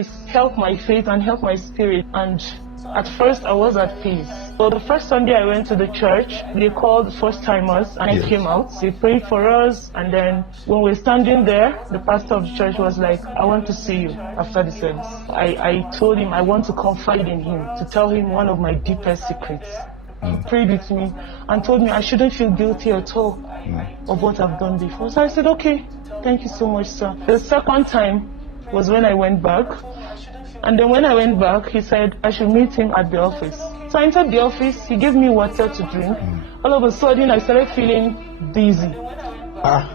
please help my faith and help my spirit. And at first I was at peace. So the first Sunday I went to the church, they called first timers and I came out. They prayed for us, and then when we were standing there, the pastor of the church was like, I want to see you after the service. I told him I want to confide in him, to tell him one of my deepest secrets. He prayed with me and told me I shouldn't feel guilty at all of what I've done before. So I said, okay, thank you so much, sir. The second time was when I went back. And then when I went back, he said I should meet him at the office. So I entered the office, he gave me water to drink. All of a sudden, I started feeling dizzy. I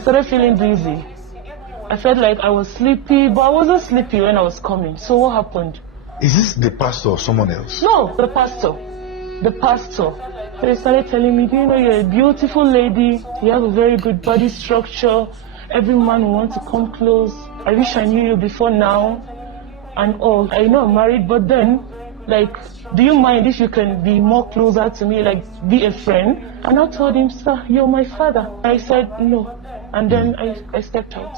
started feeling dizzy. I felt like I was sleepy, but I wasn't sleepy when I was coming. So what happened? Is this the pastor or someone else? No, the pastor. The pastor. So they started telling me, do you know you're a beautiful lady, you have a very good body structure, every man will want to come close. I wish I knew you before now. And I know I'm married, but then, like, do you mind if you can be more closer to me, like, be a friend? And I told him, sir, you're my father. I said, no. And then I stepped out.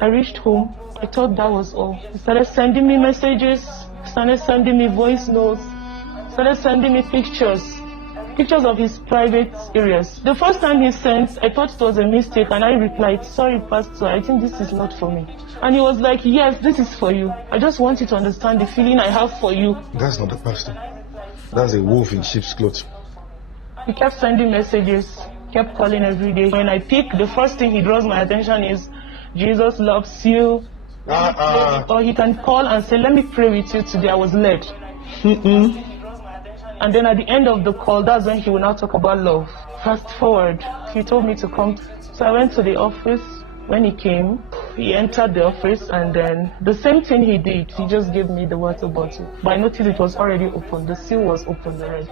I reached home. I thought that was all. He started sending me messages, started sending me voice notes, started sending me pictures of his private areas. The first time he sent, I thought it was a mistake, and I replied, sorry, pastor, I think this is not for me. And he was like, yes, this is for you. I just want you to understand the feeling I have for you. That's not the pastor. That's a wolf in sheep's clothes. He kept sending messages, kept calling every day. When I pick, the first thing he draws my attention is, Jesus loves you. Or he can call and say, let me pray with you today. I was led. And then at the end of the call, that's when he will now talk about love. Fast forward, he told me to come. So I went to the office. When he came, he entered the office, and then the same thing he did, he just gave me the water bottle. But I noticed it was already open. The seal was open already.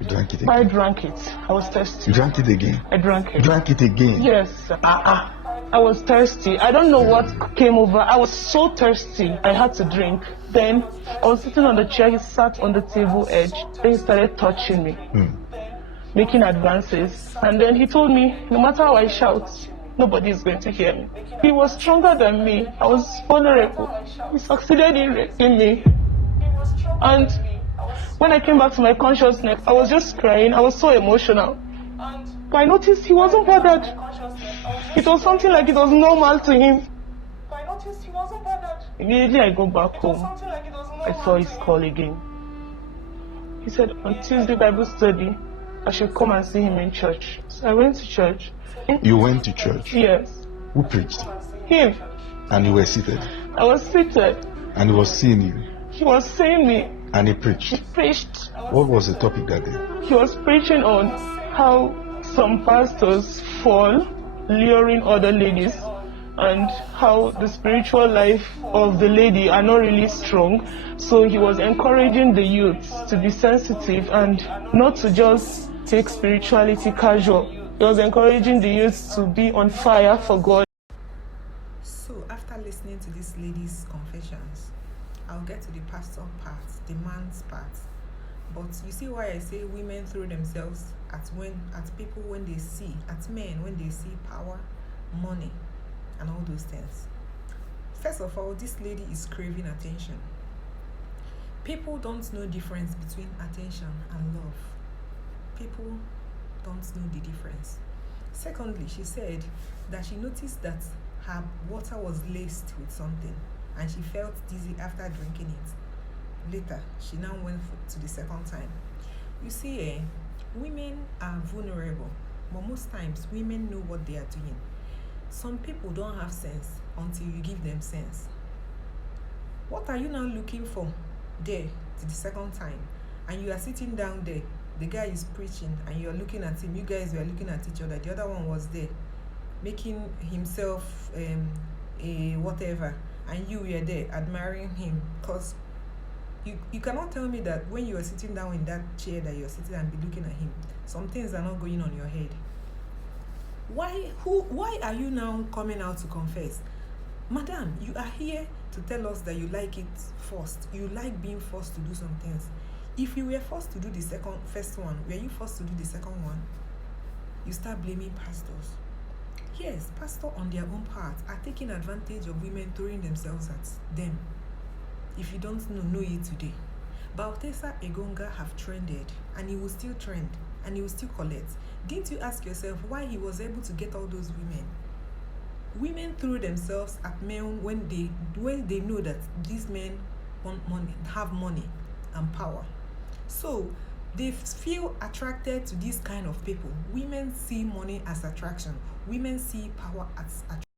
You drank it again? I drank it. I was thirsty. You drank it again? I drank it. You drank it again? Yes. I was thirsty. I don't know what came over. I was so thirsty. I had to drink. Then I was sitting on the chair. He sat on the table edge. Then he started touching me, making advances. And then he told me, no matter how I shout, nobody is going to hear me. He was stronger than me. I was vulnerable. He succeeded in raping me. And when I came back to my consciousness, I was just crying. I was so emotional. But I noticed he wasn't bothered. It was something like it was normal to him. Immediately I go back home. I saw his call again. He said on Tuesday Bible study, I should come and see him in church. So I went to church. You went to church? Yes. Who preached? Him. And you were seated? I was seated. And he was seeing you? He was seeing me. And he preached? He preached. What was the topic that day? He was preaching on how some pastors fall, luring other ladies, and how the spiritual life of the lady are not really strong. So he was encouraging the youth to be sensitive and not to just take spirituality casual. He was encouraging the youth to be on fire for God. So after listening to this lady's confessions, I'll get to the pastor part, the man's part. But you see why I say women throw themselves at people when they see, at men when they see power, money, and all those things. First of all, this lady is craving attention. People don't know difference between attention and love. People don't know the difference. Secondly, she said that she noticed that her water was laced with something and she felt dizzy after drinking it. Later, she now went to the second time. You see, women are vulnerable, but most times women know what they are doing. Some people don't have sense until you give them sense. What are you now looking for there to the second time? And you are sitting down there, the guy is preaching and you are looking at him, you guys were looking at each other, the other one was there making himself a whatever, and you were there admiring him. Because you cannot tell me that when you are sitting down in that chair that you are sitting and be looking at him, some things are not going on your head. Why are you now coming out to confess? Madam, you are here to tell us that you like it first. You like being forced to do some things. If you were forced to do the first one, were you forced to do the second one? You start blaming pastors. Yes, pastors on their own part are taking advantage of women throwing themselves at them. If you don't know it today. Baltesa Egonga have trended, and he will still trend, and he will still collect. Didn't you ask yourself why he was able to get all those women? Women throw themselves at men when they know that these men want money, have money and power. So they feel attracted to this kind of people. Women see money as attraction. Women see power as attraction.